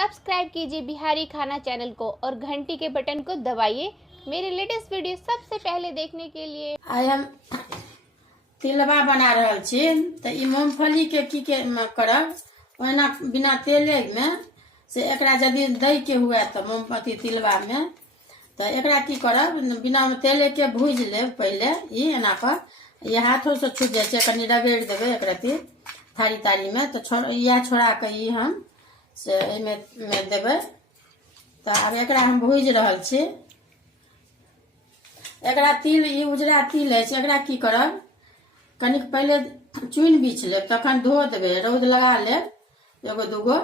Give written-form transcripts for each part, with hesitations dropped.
Subscribe कीजिए बिहारी खाना channel को और घंटी के बटन को दबाइए मेरे लेटेस्ट वीडियो सबसे पहले देखने के लिए। आइ हम तिलबा बना रहल छी तो ई मूंगफली के की के करब ओना बिना तेले में से एकरा यदि दही के हुए तो मूंगफली तिलबा में तो एकरा की करब बिना तेले के भूज लेब पहले ई एना कर ये हाथों से छूट जाए छै कनी रगड़ देबे एकरा थारी तारी में तो या छोड़ा के ई हम से एमे में देबे। तो अब एकरा हम भूज रहल छी। एकरा तिल ई उजरा तिल है एकरा की करब कनिक पहले चुनि बीछ लेब तखन धो देबे रौद लगा लेब एगो दूगो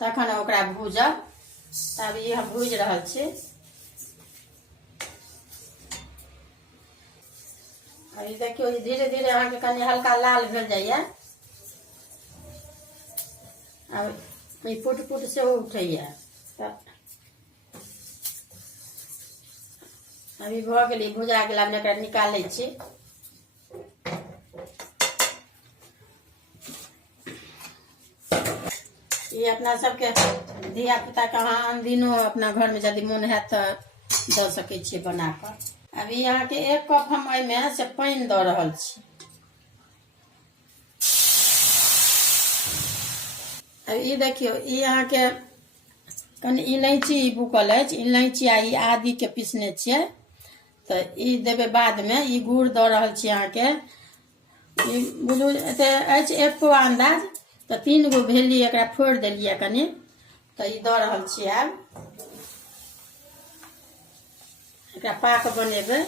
तखन ओकरा भूजब। तब ये हम भूज रहल छी। अभी देखियो धीरे धीरे अहाँ के कनी हल्का लाल भेल जाइए। अब ई पुट पुट से उठैया अभी भ गेली भुजा गेल अब एकरा निकालै छी। ये अपना सबके धिया पुता के अहाँ अनदिनो अपना घर में यदि मोन है तो द सकै छियै बना कर। अभी यहाँ के 1 कप हम एमे से पानी द रहल छी। अब ई देखियो ई यहाँ के कनी इलायची बुकल है इलायची आ ई आदि के पीसने छियै तो ई देबे बाद में ई गुड़ द रहल छी। यहाँ के ई बुझू एते अछि 1 पौआ अंदाज तो 3 गो भेली एकरा फोड़ देलिए कनी तो ई द रहल छी। आब एकरा पाक बनेबे।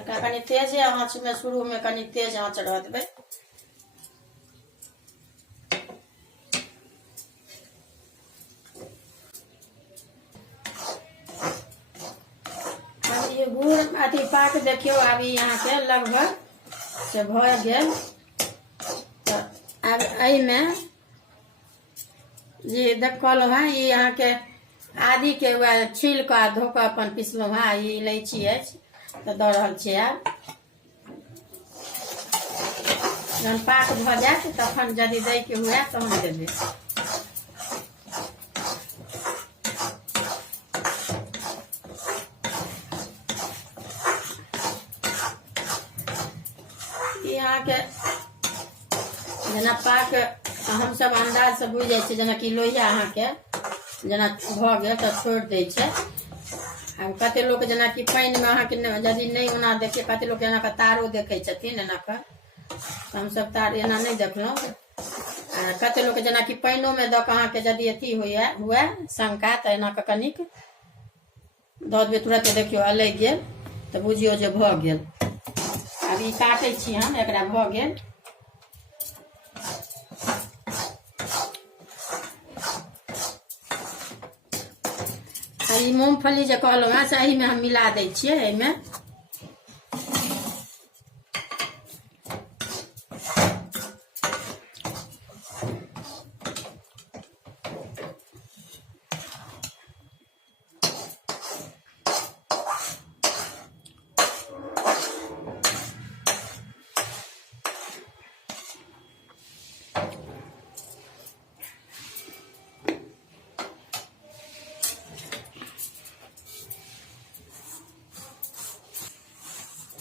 एकरा कनी तेज आंच में शुरू में कनी तेज आंच रह देबे। ये गुड़ अथी पाक देखियो अभी यहाँ के लगभग से भ गेल। तो अब एमे ये देखल है ये यहाँ के आदि के छील के धो के अपन पिसलो है ये इलायची है तो द रहल छी। आब जहन पाक भ जाए तखन यदि दै के हुए तहन देबे। यहाँ के जना पाक हम सब अंदाज से बुझ जाए जना कि लोहिया अहाँ के जना भ गेल तो छोड़ दे छै। अब कते लोग जना कि पानी में अहाँ के यदि नहीं ओना देखे कते लोग एना के तारो देखे छथिन एना के हम सब तार एना नहीं देखलो। कते लोग जना कि पानियों में द के अहाँ के यदि अथी हुए शंका तो एना के कनिक द देबे तुरंत देखियो अलग गेल तो बुझियो जे भ गेल। अब ई काटे छी हम एकरा भ गेल। ई मूंगफली जे कहलहुँ हैं से एही में हम मिला दै छियै एहिमे।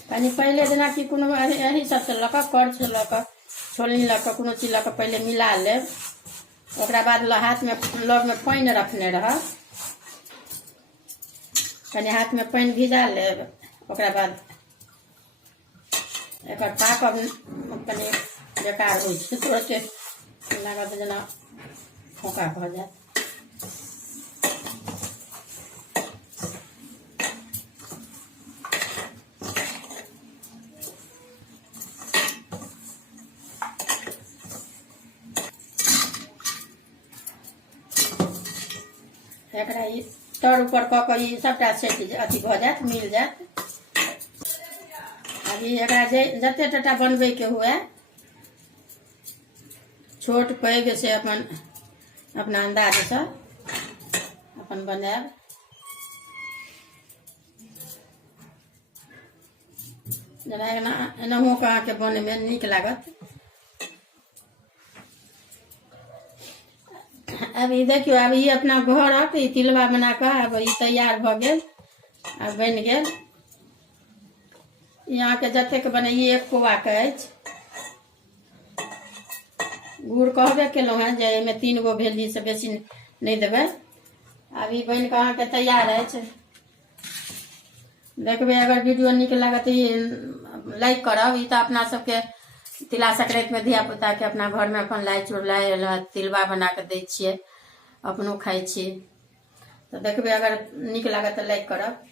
कनी पहले जना कि कोनो यही सब से लक करछ लक छोलनी लक कोनो चीज लक पहले मिला लेब। ओकरा बाद हाथ में लग में पानी रखने रह कनी हाथ में पानी भिजा लेब। ओकरा बाद एकर पाकब कनी बेकार होइ छै तुरंते लागत जना फोका भ जाए। एकरा ई तर ऊपर क के ई सबटा सेट अथी भ जात मिल जात। अभी एकरा जते टटा बनबे के हुए छोट पैघ से अपन अपना अंदाज से अपन बनाएब। जेना एनाहू के अहाँके बने में नीक लागत। अभी देखियो, अब ये अपना घरक ई तिलबा बना के अब ई तैयार भ गेल, अब बन गेल। यहाँ के जतेक बने ई 1 पौआ के अछि। गुड़ कहबे केलहुँ हैं जे एहिमे 3 गो भेली से बेसी नहीं देबै। अब ई बन के अहाँके तैयार अछि। देखबै, अगर वीडियो नीक लागत तऽ लाइक करब। ई तऽ अपना सबके तिला संक्रांति में धिया पुता के अपना घर में अपन लाइ चुड़लाइ तिलबा बना के दै छियै, अपनो खाइ छी। तऽ देखबै, अगर नीक लागत तऽ लाइक करब।